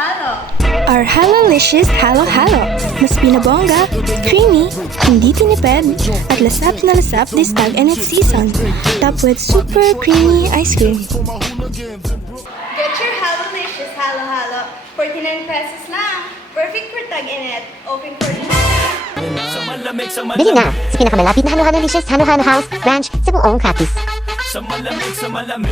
halo-halo. Our Halolicious Halo-Halo. Mas pinabongga, creamy, hindi tinipid, at lasap na lasap this tag and its season. Topped with super creamy ice cream. Get your Halolicious halo-halo. 49 pesos lang. Perfect for tag-init. Open for Bili na sa pinakamalapit na Halo-Halolicious Halo-Halo House branch sa buong Capiz. Sa malamig